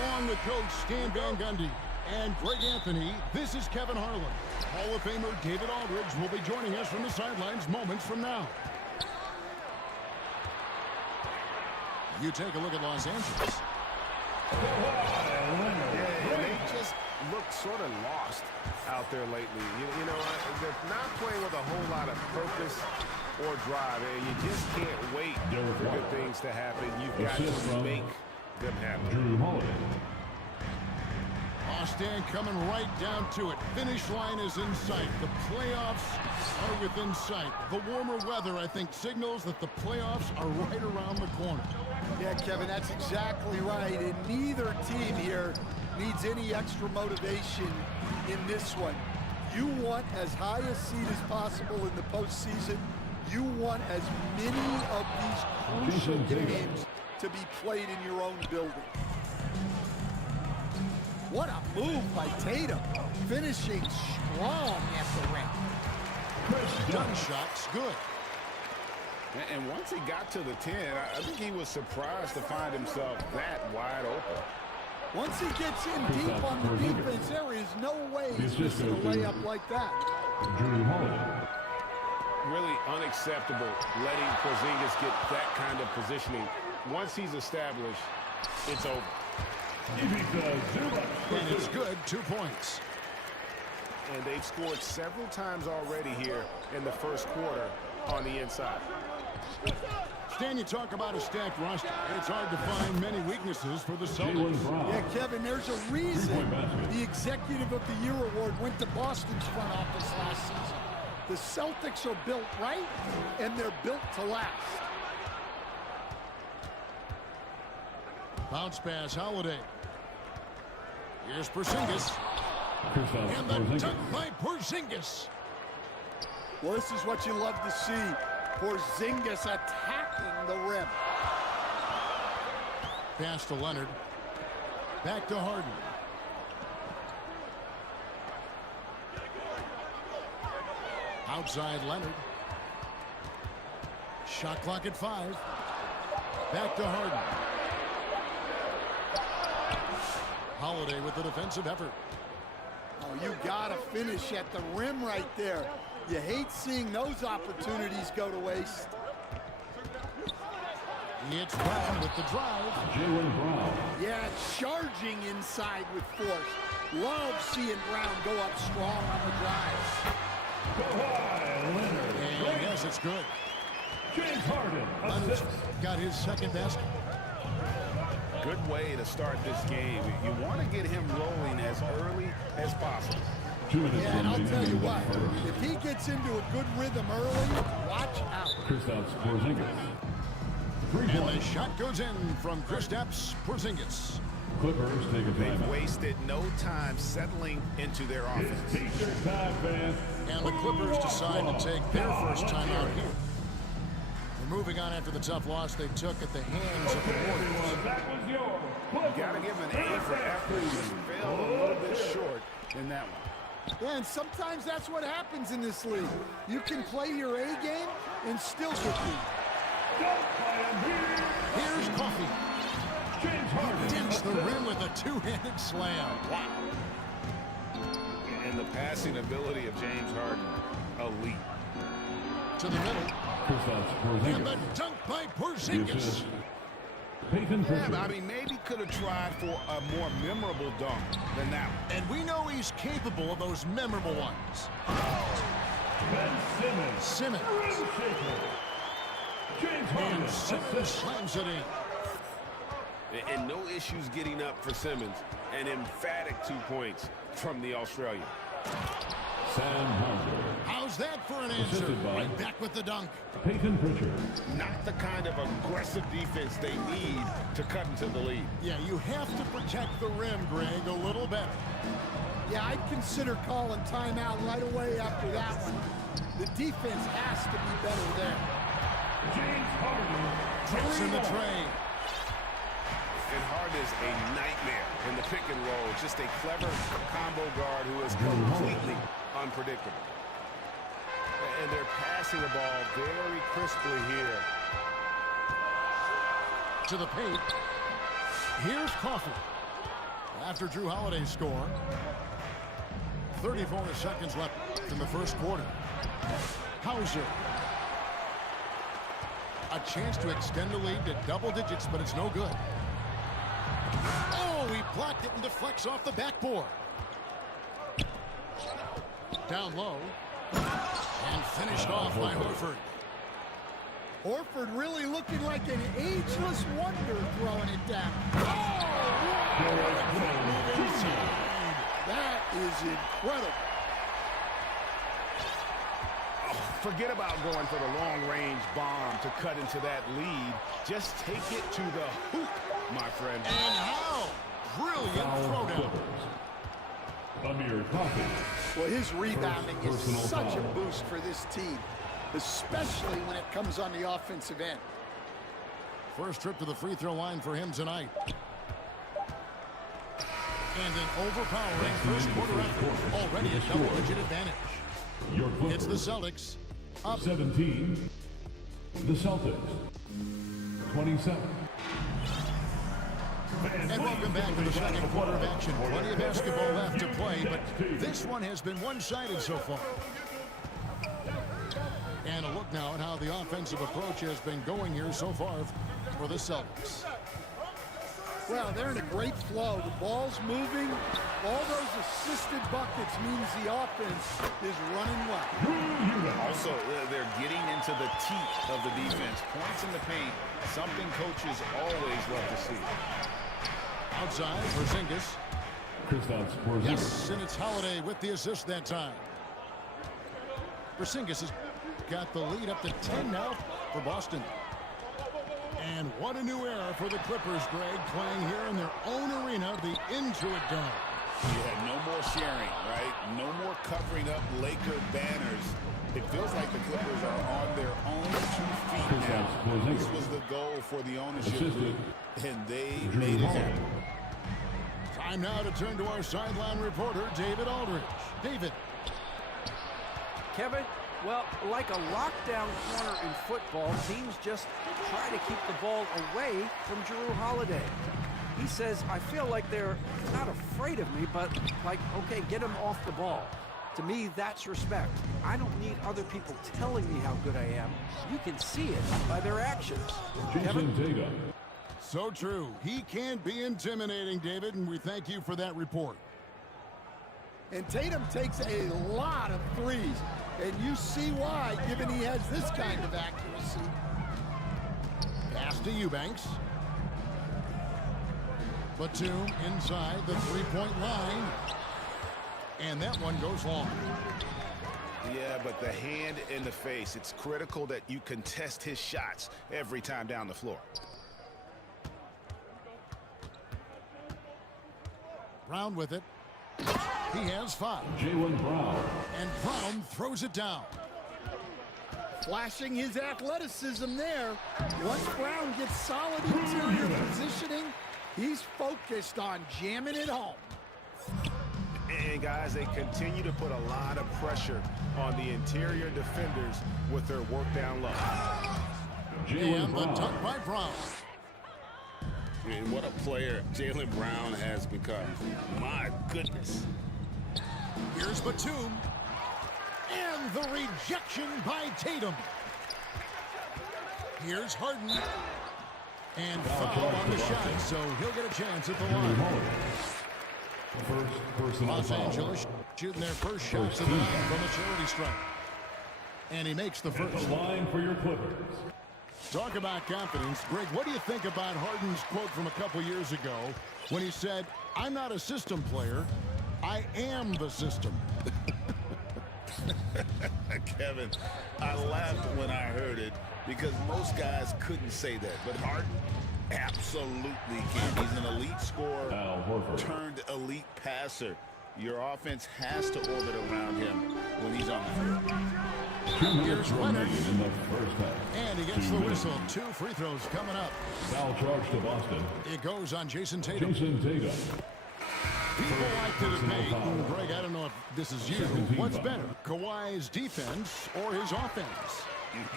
Along with Coach Stan Van Gundy and Greg Anthony, this is Kevin Harlan. Hall of Famer David Aldridge will be joining us from the sidelines moments from now. You take a look at Los Angeles. Yeah, they just look sort of lost out there lately. You know, they're not playing with a whole lot of purpose or drive, and you just can't wait for good things to happen. You've got to make them happen. Austin coming right down to it. Finish line is in sight. The playoffs are within sight. The warmer weather, I think, signals that the playoffs are right around the corner. Yeah, Kevin, that's exactly right. And neither team here needs any extra motivation in this one. You want as high a seed as possible in the postseason. You want as many of these crucial games to be played in your own building. What a move by Tatum, finishing strong at the rim. Gun shot's good. And once he got to the 10, I think he was surprised to find himself that wide open. Once he gets in deep on the defense, there is no way he's missing a layup like that. Really unacceptable letting Porzingis get that kind of positioning. Once he's established, it's over. And it's good, 2 points. And they've scored several times already here in the first quarter on the inside. Stan, you talk about a stacked roster. It's hard to find many weaknesses for the Celtics. Yeah, Kevin, there's a reason the Executive of the Year award went to Boston's front office last season. The Celtics are built right, and they're built to last. Bounce pass, Holiday. Here's Porzingis. And the dunk by Porzingis. Well, this is what you love to see. Porzingis attacking the rim. Pass to Leonard. Back to Harden. Outside Leonard. Shot clock at 5. Back to Harden. Holiday with the defensive effort. Oh, you gotta finish at the rim right there. You hate seeing those opportunities go to waste. It's Brown with the drive. Jaylen Brown. Yeah, charging inside with force. Love seeing Brown go up strong on the drive. And yes, it's good. James Harden. Leonard's got his second basket. Good way to start this game. You want to get him rolling as early as possible. 2 minutes Yeah, and I'll tell you what, first. if he gets into a good rhythm early, watch out. Kristaps Porzingis. 3 And the points. shot goes in from Kristaps Porzingis. Clippers take a They've timeout. wasted no time settling into their offense. Take your time, fans. And the Clippers decide to take their first time out here. They're moving on after the tough loss they took at the hands of the Warriors. That was yours. You got to give an A for effort. Just failed a little bit short in that one. Yeah, and sometimes that's what happens in this league. You can play your A game and still get beat. Here's Coffey. James Harden. Dips the rim with a two-handed slam. Wow. And the passing ability of James Harden, elite. To the middle. Kristaps And the Porzingis. dunk by The Porzingis. assist. Peyton Yeah, but Pritchard. I mean, maybe could have tried for a more memorable dunk than that one. And we know he's capable of those memorable ones. Ben Simmons. Simmons. Rim shaker. James Harden. And Simmons Assist. slams it in. And no issues getting up for Simmons. An emphatic 2 points from the Australian. Sam Hauser. How's that for an answer? Assisted by- Right back with the dunk. Peyton Pritchard. Not the kind of aggressive defense they need to cut into the lead. Yeah, you have to protect the rim, Greg, a little better. Yeah, I'd consider calling timeout right away after that one. The defense has to be better there. James Harden. Trips in the tray. And Harden is a nightmare in the pick and roll. Just a clever combo guard who is completely unpredictable. And they're passing the ball very crisply here. To the paint. Here's Coffey. After Drew Holiday's score, 34 seconds left in the first quarter. Hauser. A chance to extend the lead to double digits, but it's no good. Oh, he blocked it and deflects off the backboard. Down low. And finished off by Horford. Horford really looking like an ageless wonder throwing it down. That is incredible. Forget about going for the long-range bomb to cut into that lead. Just take it to the hoop, my friend. And how? Brilliant throwdown. Amir Coffey. Well, his rebounding is Personal such a foul. boost for this team, especially when it comes on the offensive end. First trip to the free throw line for him tonight. And an overpowering first quarter effort. Already a double-digit advantage. Your It's Clippers. the Celtics. Up. 17. The Celtics. 27. And welcome back to the second quarter of action. Plenty of basketball left to play, but this one has been one-sided so far. And a look now at how the offensive approach has been going here so far for the Celtics. Well, they're in a great flow. The ball's moving. All those assisted buckets means the offense is running well. Also, they're getting into the teeth of the defense. Points in the paint, something coaches always love to see. Outside, Porzingis. Kristaps Porzingis. Yes, and it's Holiday with the assist that time. Porzingis has got the lead up to 10 now for Boston. And what a new era for the Clippers, Greg, playing here in their own arena, the Intuit Dome. You had no more sharing, right? No more covering up Laker banners. It feels like the Clippers are on their own 2 feet now. This was the goal for the ownership group, and they made it happen. Time now to turn to our sideline reporter, David Aldridge. David. Kevin, well, like a lockdown corner in football, teams just try to keep the ball away from Drew Holiday. He says, I feel like they're not afraid of me, but like, okay, get him off the ball. To me, that's respect. I don't need other people telling me how good I am. You can see it by their actions. Jason Tatum. So true. He can be intimidating, David, and we thank you for that report. And Tatum takes a lot of threes, and you see why, given he has this kind of accuracy. Pass to Eubanks. Batum inside the three-point line. And that one goes long. Yeah, but the hand in the face, it's critical that you contest his shots every time down the floor. Brown with it. He has 5. Jaylen Brown. And Brown throws it down. Flashing his athleticism there. Once Brown gets solid interior positioning, he's focused on jamming it home. And guys, they continue to put a lot of pressure on the interior defenders with their work down low. Jaylen And the Brown. dunk by Brown. I mean, what a player Jaylen Brown has become. My goodness. Here's Batum. And the rejection by Tatum. Here's Harden. And foul on the shot, so he'll get a chance at the line. First personal Los foul. Angeles shooting their first shots of the night from a charity strike. And he makes the At first. the line for your Clippers. Talk about confidence. Greg, what do you think about Harden's quote from a couple years ago when he said, I'm not a system player, I am the system? Kevin, I laughed when I heard it because most guys couldn't say that. But Harden absolutely can. He's an elite scorer Al Horford. turned elite passer. Your offense has to orbit around him when he's on the field. 2 minutes Here's Leonard. remaining in the first half. And he gets 2 the minutes. whistle. 2 free throws coming up. Foul charge to Boston. It goes on Jason Tatum. Jason Tatum. People like to debate, foul. and Greg, I don't know if this is you. 17 What's foul. better, Kawhi's defense or his offense?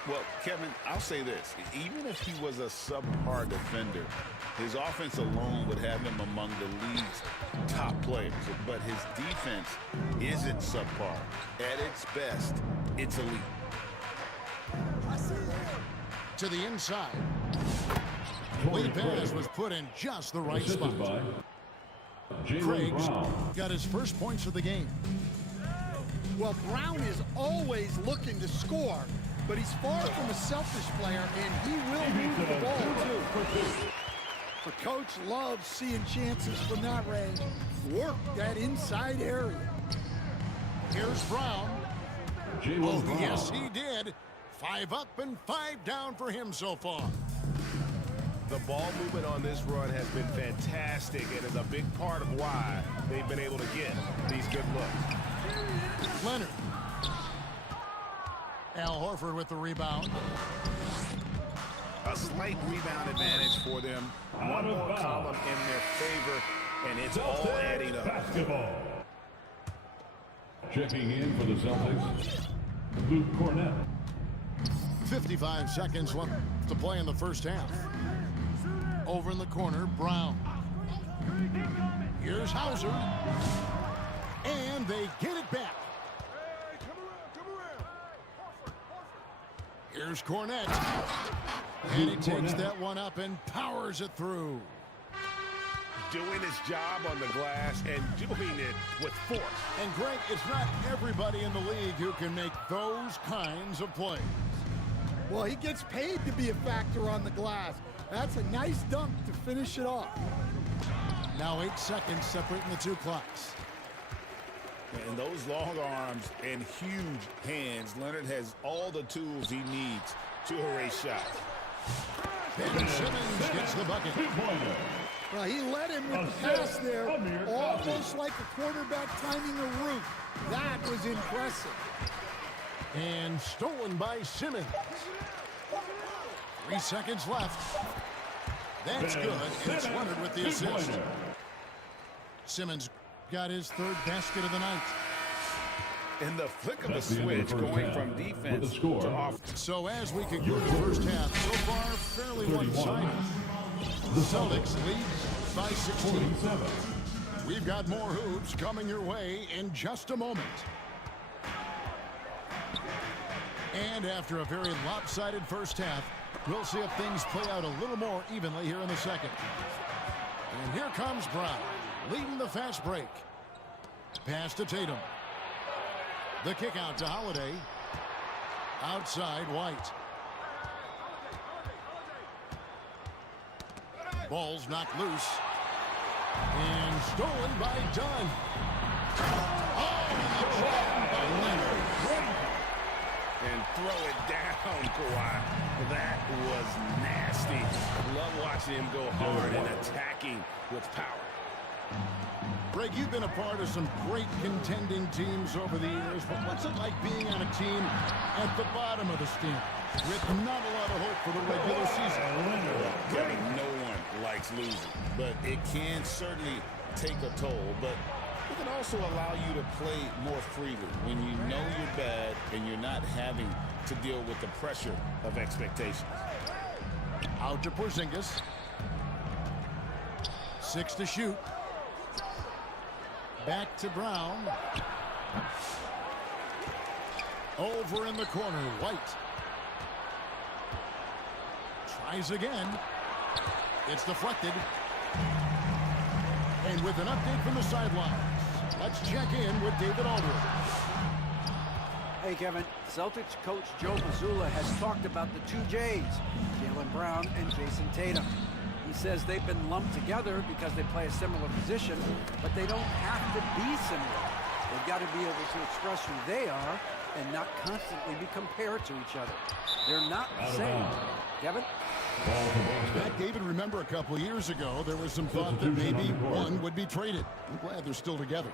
Well, Kevin, I'll say this. Even if he was a subpar defender, his offense alone would have him among the league's top players, but his defense isn't subpar. At its best, it's elite. To the inside. Lead pass was put in just the right spot. Craig's got his first points of the game. Well, Brown is always looking to score, but he's far from a selfish player, and he will move the ball, too. The coach loves seeing chances from that range. Work that inside area. Here's Brown. Oh, yes, he did. 5 up and 5 down for him so far. The ball movement on this run has been fantastic and is a big part of why they've been able to get these good looks. Leonard. Al Horford with the rebound. A slight rebound advantage for them. One more column in their favor, and it's all adding up. Basketball. Checking in for the Celtics, Luke Cornett. 55 seconds left to play in the first half. Over in the corner, Brown. Here's Hauser. And they get it back. Here's Cornett. And he takes that one up and powers it through. Doing his job on the glass and doing it with force. And Greg, it's not everybody in the league who can make those kinds of plays. Well, he gets paid to be a factor on the glass. That's a nice dunk to finish it off. Now 8 seconds separating the two clocks. And those long arms and huge hands, Leonard has all the tools he needs to erase shots. Ben Simmons gets the bucket. Well, he led him with the pass there, almost like a quarterback timing a route. That was impressive. And stolen by Simmons. 3 seconds left. That's good. And it's Leonard with the assist. Simmons got his 3rd basket of the night. In the flick of a switch, going from defense to offense. So as we conclude the first half, so far fairly one-sided. The Celtics lead by 16. We've got more hoops coming your way in just a moment. And after a very lopsided first half, we'll see if things play out a little more evenly here in the second. And here comes Brown, leading the fast break. Pass to Tatum. The kick out to Holiday. Outside, White. Ball's knocked loose. And stolen by Dunn. Oh, the jam by Leonard. And throw it down, Kawhi. That was nasty. Love watching him go hard and attacking with power. Greg, you've been a part of some great contending teams over the years, but what's it like being on a team at the bottom of the standings with not a lot of hope for the regular season? Kevin, no one likes losing, but it can certainly take a toll. But it can also allow you to play more freely when you know you're bad and you're not having to deal with the pressure of expectations. Out to Porzingis. 6 to shoot. Back to Brown. Over in the corner, White. Tries again. It's deflected. And with an update from the sidelines, let's check in with David Aldridge. Hey, Kevin. Celtics coach Joe Mazzulla has talked about the 2 J's, Jaylen Brown and Jason Tatum. He says they've been lumped together because they play a similar position, but they don't have to be similar. They've got to be able to express who they are and not constantly be compared to each other. They're not the same. Kevin? David, remember a couple of years ago, there was some thought that maybe one would be traded. I'm glad they're still together.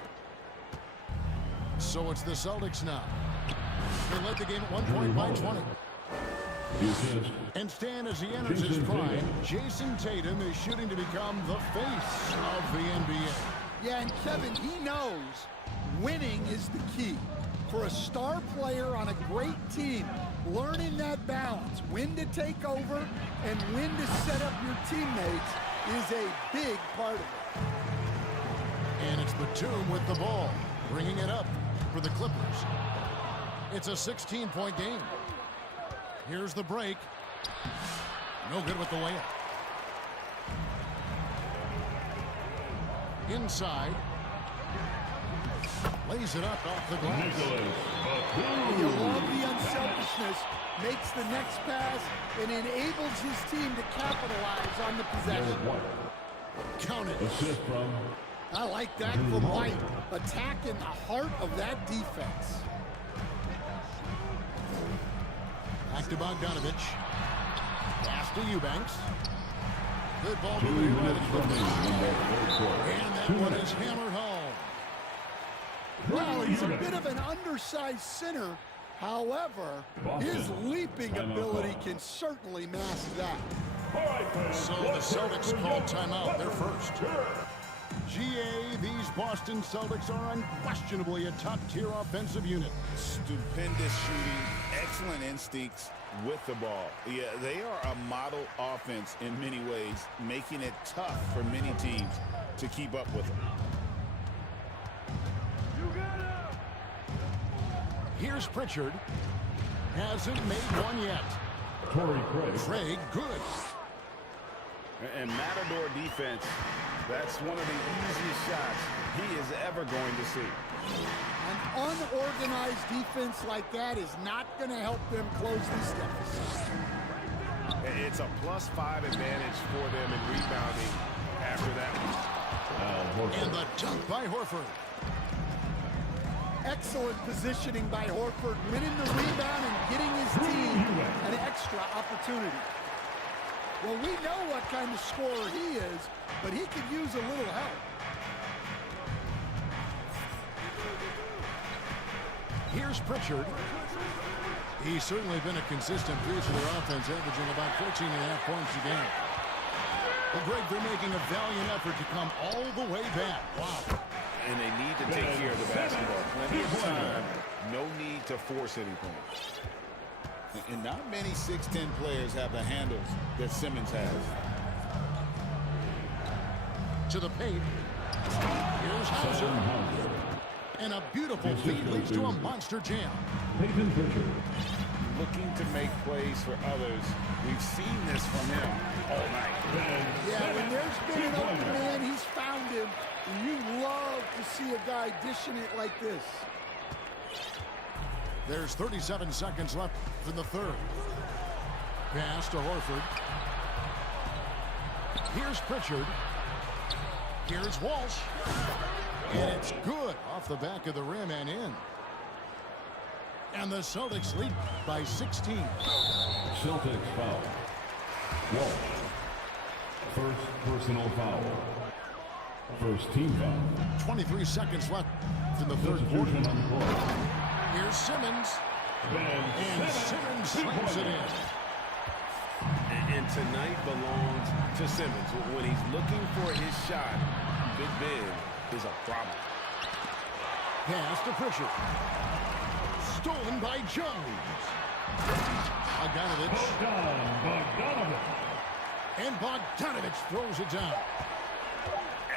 So it's the Celtics now. They led the game at one point by 20. And Stan, as he enters his prime, Jason Tatum is shooting to become the face of the NBA. Yeah, and Kevin, he knows winning is the key. For a star player on a great team, learning that balance, when to take over and when to set up your teammates, is a big part of it. And it's Batum with the ball, bringing it up for the Clippers. It's a 16-point game. Here's the break. No good with the layup. Inside. Lays it up off the glass. You love the unselfishness. Makes the next pass and enables his team to capitalize on the possession. Count it. Assist from I like that from White. Attacking the heart of that defense. Back to Bogdanovich. Pass to Eubanks. Good ball movement here by the Clippers. And that one is hammered home. Well, he's a bit of an undersized center. However, his leaping ability can certainly mask that. So the Celtics call timeout, their first. GA, these Boston Celtics are unquestionably a top-tier offensive unit. Stupendous shooting, excellent instincts with the ball. Yeah, they are a model offense in many ways, making it tough for many teams to keep up with them. Here's Pritchard. Hasn't made one yet. Craig, good. And Matador defense, that's one of the easiest shots he is ever going to see. An unorganized defense like that is not going to help them close this deficit. It's a +5 advantage for them in rebounding after that one. And the dunk by Horford. Excellent positioning by Horford, winning the rebound and getting his team an extra opportunity. Well, we know what kind of scorer he is, but he could use a little help. Here's Pritchard. He's certainly been a consistent piece of their offense, averaging about 14.5 points a game. Well, Greg, they're making a valiant effort to come all the way back. Wow. And they need to take care of the basketball. Plenty of time. No need to force anything. And not many 6'10 players have the handles that Simmons has. To the paint. Here's Hauser. And a beautiful feed leads to a monster jam. Looking to make plays for others. We've seen this from him all night. Yeah, when there's been an open man, he's found him. And you love to see a guy dishing it like this. There's 37 seconds left in the third. Pass to Horford. Here's Pritchard. Here's Walsh. And it's good off the back of the rim and in. And the Celtics lead by 16. Celtics foul. Walsh. First personal foul. First team foul. 23 seconds left in the third quarter. Here's Simmons. And Simmons slams it in. And tonight belongs to Simmons. When he's looking for his shot, Big Ben is a problem. Pass to Pritchard. Stolen by Jones. Bogdanovich. And Bogdanovich throws it down.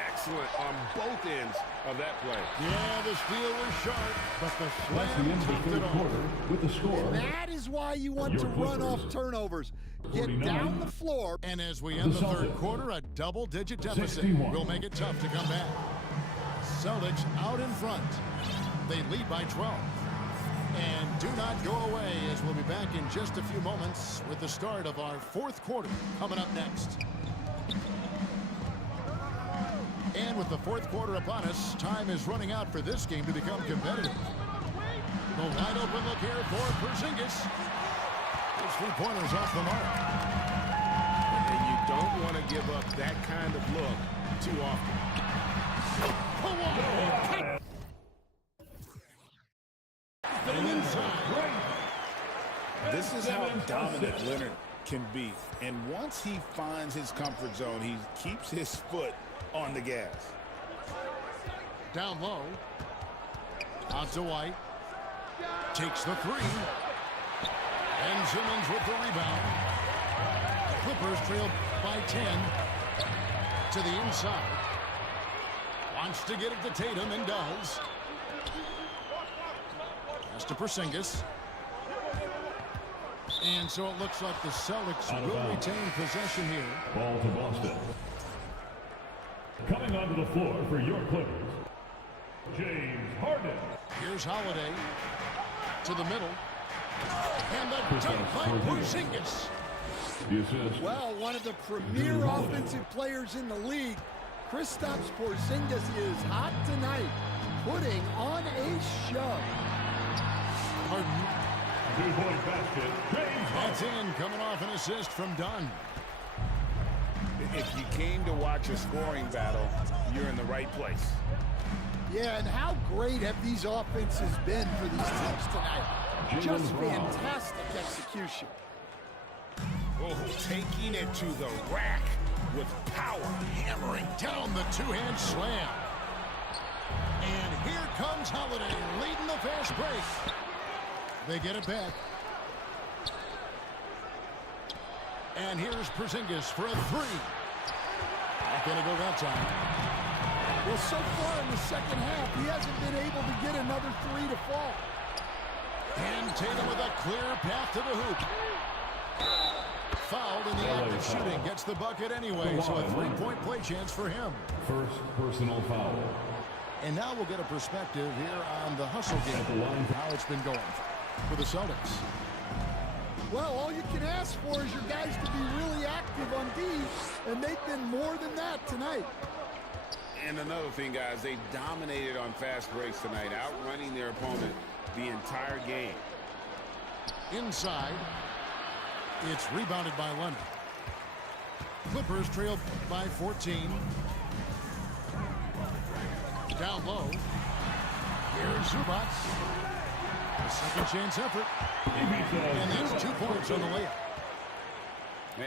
Excellent on both ends of that play. Yeah, the steal was sharp, but the That's the end slam of the topped third it quarter off. with the score. That is why you want to run off turnovers. Get 49. down the floor. And as we end the third Celtics. quarter, a double-digit deficit 61. will make it tough to come back. Celtics out in front. They lead by 12. And do not go away, as we'll be back in just a few moments with the start of our fourth quarter coming up next. And with the fourth quarter upon us, time is running out for this game to become competitive. The wide open look here for Porzingis. His three-pointers off the mark. And you don't want to give up that kind of look too often. This is how dominant Leonard can be. And once he finds his comfort zone, he keeps his foot on the gas. Down low. Out to White. Takes the three. And Simmons with the rebound. The Clippers trail by 10 to the inside. Wants to get it to Tatum and does. Pass to Porzingis. And so it looks like the Celtics will retain possession here. Ball to Boston. Coming onto the floor for your Clippers, James Harden. Here's Holiday to the middle. And the dunk by Porzingis. The assist. Well, one of the premier offensive players in the league, Kristaps Porzingis is hot tonight, putting on a show. Harden. Two-point basket. James That's Harden. in, coming off an assist from Dunn. If you came to watch a scoring battle, you're in the right place. Yeah, and how great have these offenses been for these teams tonight? Just fantastic execution. Oh, taking it to the rack with power. Hammering down the two-hand slam. And here comes Holiday leading the fast break. They get it back. And here's Porzingis for a three. Not going to go that time. Well, so far in the second half, he hasn't been able to get another three to fall. And Tatum with a clear path to the hoop. Fouled in the act of shooting. Gets the bucket anyway, so a three-point play chance for him. First personal foul. And now we'll get a perspective here on the hustle game, how it's been going for the Celtics. Well, all you can ask for is your guys to be really active on D, and they've been more than that tonight. And another thing, guys, they dominated on fast breaks tonight, outrunning their opponent the entire game. Inside, it's rebounded by Leonard. Clippers trail by 14. Down low. Here's Zubac. A second chance effort. And that's 2 points on the layup.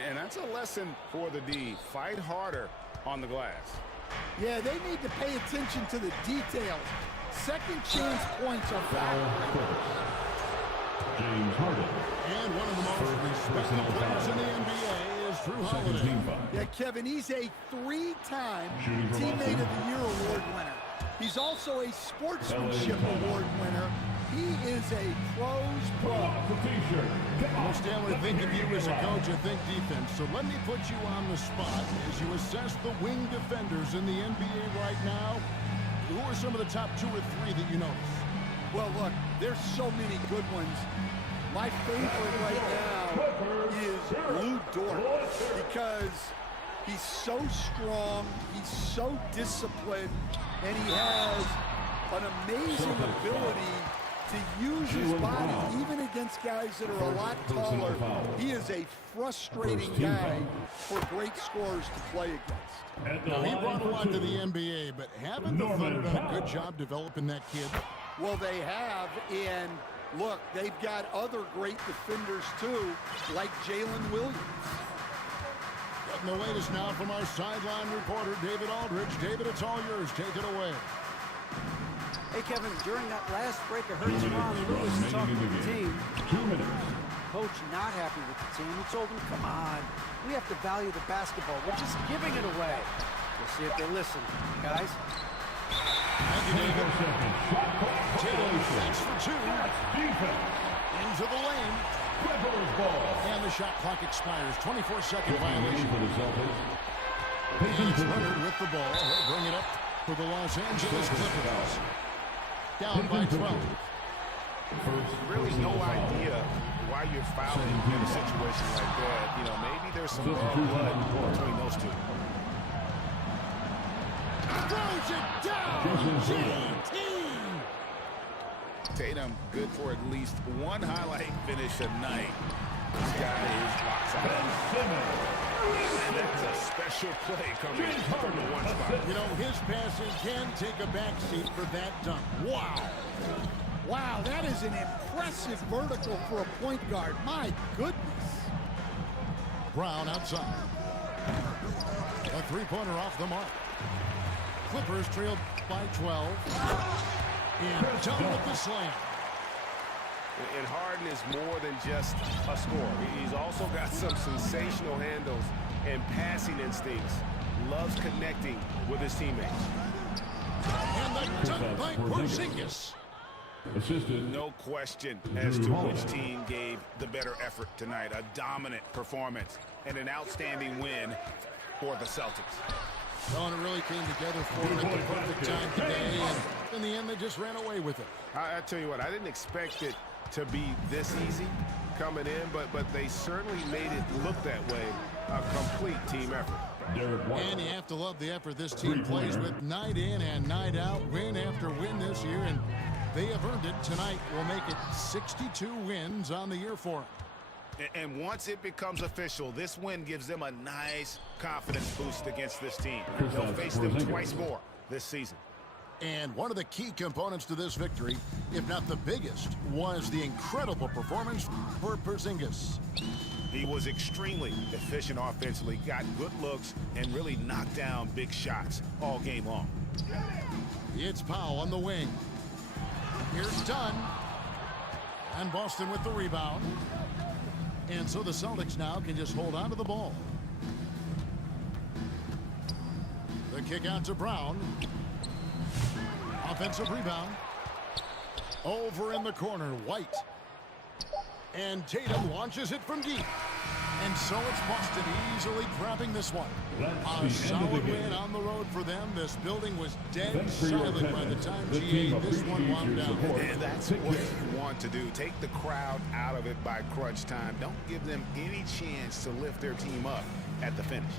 And that's a lesson for the D. Fight harder on the glass. Yeah, they need to pay attention to the details. Second chance points are foul. James Harden. And one of the most respected players in the NBA is Drew Holiday. Yeah, Kevin, he's a three-time Teammate of the Year award winner. He's also a Sportsmanship Award winner. He is a pro's pro. Well, Stanley, think of you as a coach and think defense. So let me put you on the spot as you assess the wing defenders in the NBA right now. Who are some of the top 2 or 3 that you notice? Well, look, there's so many good ones. My favorite right now is Lou Dort because he's so strong, he's so disciplined, and he has an amazing ability to use his body even against guys that are a lot taller. He is a frustrating guy for great scorers to play against. Now, he brought a lot to the NBA, but haven't the Thunder done a good job developing that kid? Well, they have, and look, they've got other great defenders too, like Jalen Williams. Getting the latest now from our sideline reporter, David Aldridge. David, it's all yours. Take it away. Hey, Kevin, during that last break, I heard Jaron Lewis talking to the team. 2 minutes. Coach not happy with the team. He told them, come on, we have to value the basketball. We're just giving it away. We'll see if they listen, guys. Thank you, David. Tatum, thanks for 2. Into the lane. And the shot clock expires. 24-second violation. And it's Leonard with the ball. He'll bring it up for the Los Angeles Clippers. Down by 12. Really no idea why you're fouling in a situation like that. You know, maybe there's some bad blood between those two. Throws it down. JT. Tatum good for at least one highlight finish tonight. This guy is box out. And that's a special play coming from the one spot. You know, his passing can take a backseat for that dunk. Wow. Wow, that is an impressive vertical for a point guard. My goodness. Brown outside. A three-pointer off the mark. Clippers trailed by 12. And done with the slam. And Harden is more than just a scorer. He's also got some sensational handles and passing instincts. Loves connecting with his teammates. And the dunk by Porzingis. Assisted. No question as to which team gave the better effort tonight. A dominant performance and an outstanding win for the Celtics. Well, and it really came together for them at the perfect time today, and in the end, they just ran away with it. I tell you what, I didn't expect it to be this easy coming in, but they certainly made it look that way. A complete team effort. And you have to love the effort this team plays with night in and night out, win after win this year, and they have earned it. Tonight will make it 62 wins on the year for them. And once it becomes official, this win gives them a nice confidence boost against this team. They'll face them twice more this season. And one of the key components to this victory, if not the biggest, was the incredible performance for Porzingis. He was extremely efficient offensively, got good looks, and really knocked down big shots all game long. It's Powell on the wing. Here's Dunn. And Boston with the rebound. And so the Celtics now can just hold on to the ball. The kick out to Brown. Offensive rebound. Over in the corner, White. And Tatum launches it from deep. And so it's Boston easily grabbing this one. A solid win on the road for them. This building was dead silent by the time GA this one wound down. And that's what you want to do. Take the crowd out of it by crunch time. Don't give them any chance to lift their team up at the finish.